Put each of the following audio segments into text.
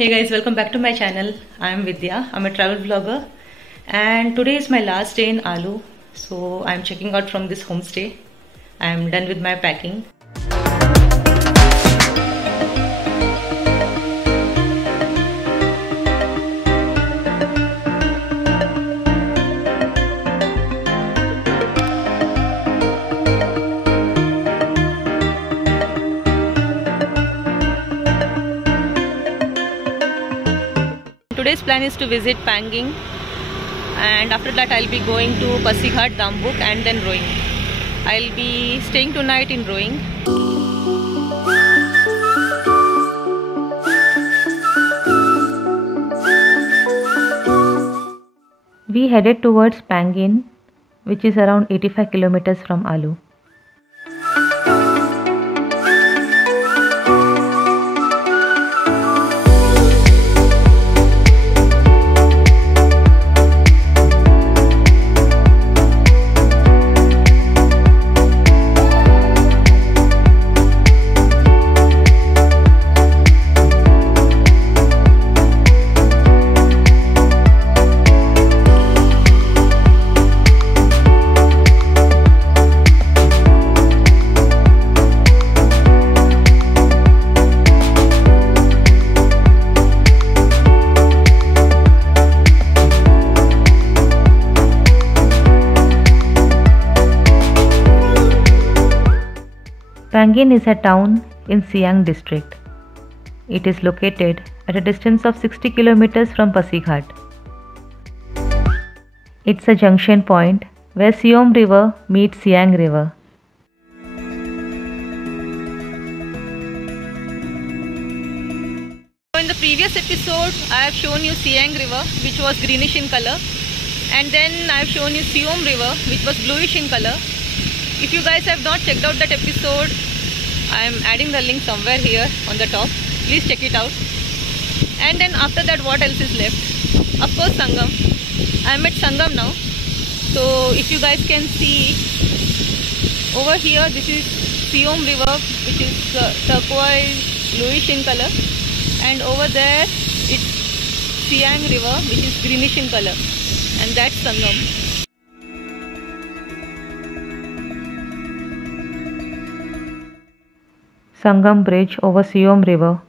Hey guys, welcome back to my channel. I am Vidya. I'm a travel vlogger and today is my last day in Aalo. So I'm checking out from this homestay. I'm done with my packing. Today's plan is to visit Pangin and after that I'll be going to Pasighat, Dambuk and then Roing. I'll be staying tonight in Roing. We headed towards Pangin, which is around 85 kilometers from Aalo. Pangin is a town in Siang district. It is located at a distance of 60 kilometers from Pasighat. It's a junction point where Siyom River meets Siang River. In the previous episode, I have shown you Siang River, which was greenish in color, and then I have shown you Siyom River, which was bluish in color. If you guys have not checked out that episode, I am adding the link somewhere here on the top. Please check it out. And then after that, what else is left? Of course, Sangam. I am at Sangam now. So if you guys can see over here, this is Siyom River, which is turquoise bluish in color, and over there it's Siang River, which is greenish in color, and that's Sangam. Sangam Bridge over Siyom River,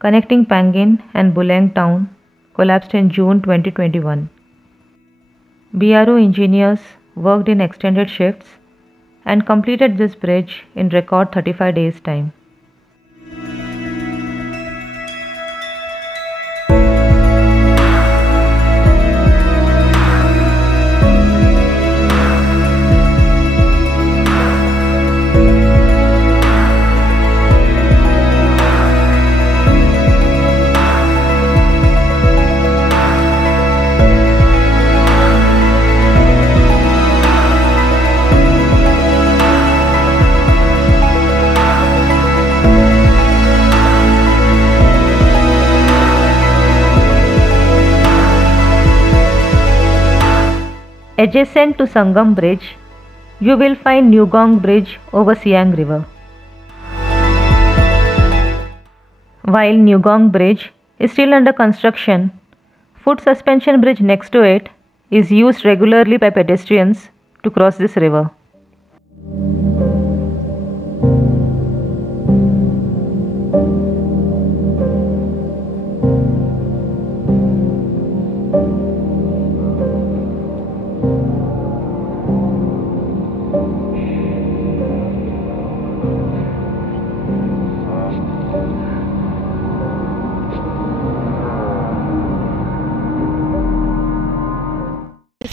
connecting Pangin and Boleng town, collapsed in June 2021. BRO engineers worked in extended shifts and completed this bridge in record 35 days time. Adjacent to Sangam Bridge, you will find Nugong Bridge over Siang River. While Nugong Bridge is still under construction, foot suspension bridge next to it is used regularly by pedestrians to cross this river.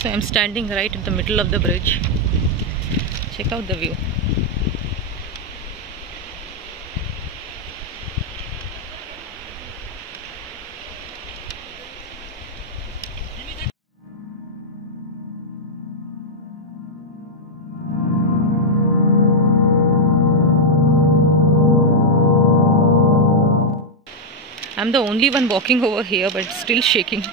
So I'm standing right in the middle of the bridge. Check out the view. I'm the only one walking over here, but it's still shaking.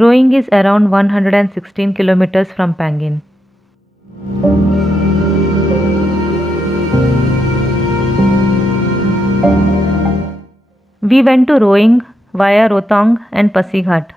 Roing is around 116 kilometers from Pangin. We went to Roing via Roing and Pasighat.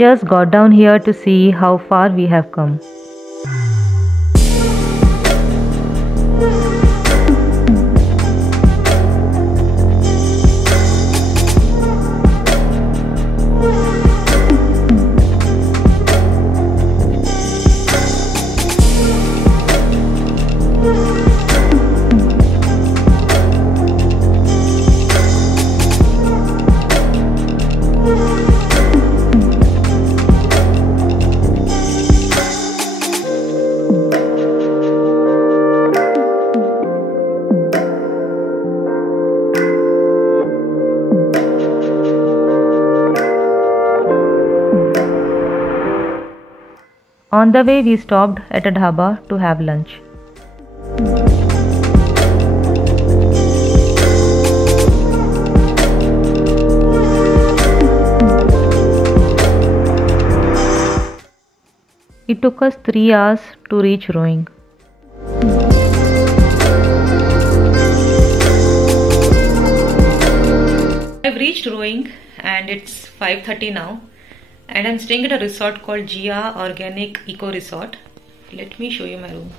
Just got down here to see how far we have come. On the way, we stopped at a dhaba to have lunch. It took us 3 hours to reach Roing. I've reached Roing and it's 5:30 now. And I'm staying at a resort called Gia Organic Eco Resort. Let me show you my room.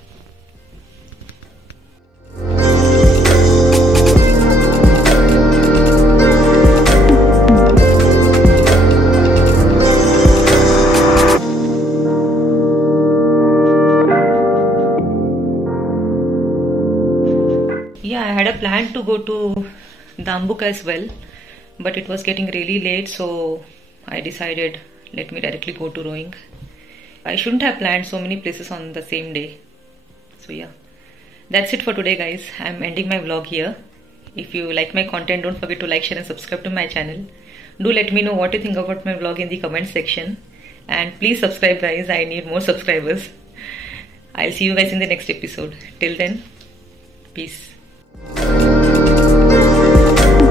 Yeah, I had a plan to go to Dambuk as well, but it was getting really late, so I decided let me directly go to Roing. I shouldn't have planned so many places on the same day. So yeah, that's it for today guys. I'm ending my vlog here. If you like my content, don't forget to like, share and subscribe to my channel. Do let me know what you think about my vlog in the comment section. And please subscribe guys, I need more subscribers. I'll see you guys in the next episode. Till then, peace.